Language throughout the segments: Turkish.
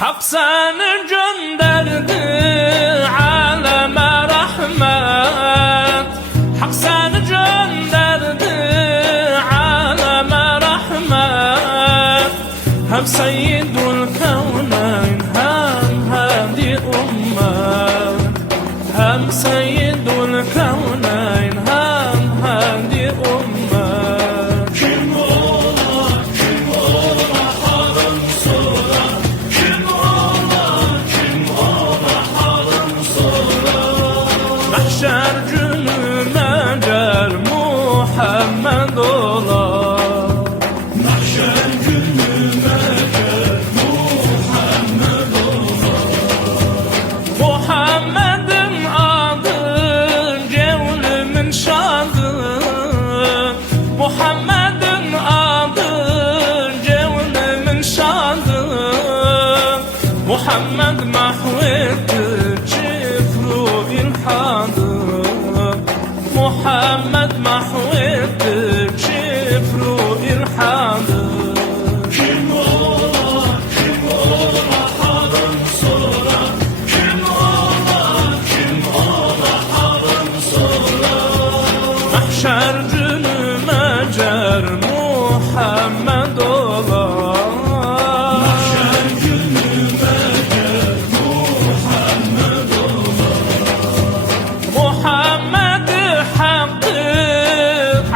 Hak seni gönderdi aleme rahmet. Hak seni gönderdi aleme rahmet. Hem seyyidul kevneyn hem hadi ümmet. Hem seyyidul kevneyn hem hadi ümmet. Kim ola, kim ola halın sola. Kim ola halın sola. Mahşer günü mecer Muhammed ola. Mahşer günü mecer Muhammed ola. Muhammed'in adı cevlümün şadı. Muhammed'in adı cevlümün şadı. Muhammed mahvetti cifru ilhadı. Muhammed mahvetti cifru ilhadı. Kim ola, kim ola halın sola. Kim ola halın sola. Mahşer günü mecer Muhammed ola. Mahşer günü mecer Muhammed ola. Muhammed hakkı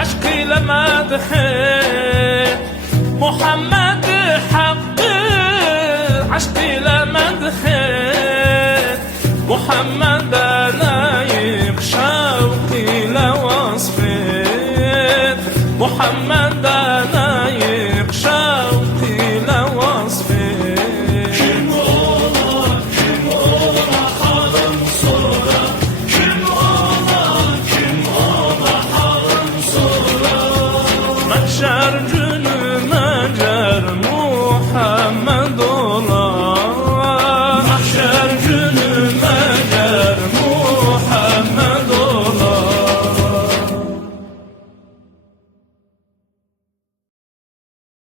aşk ile medhi. Muhammed hakkı aşk ile medhi. Muhammed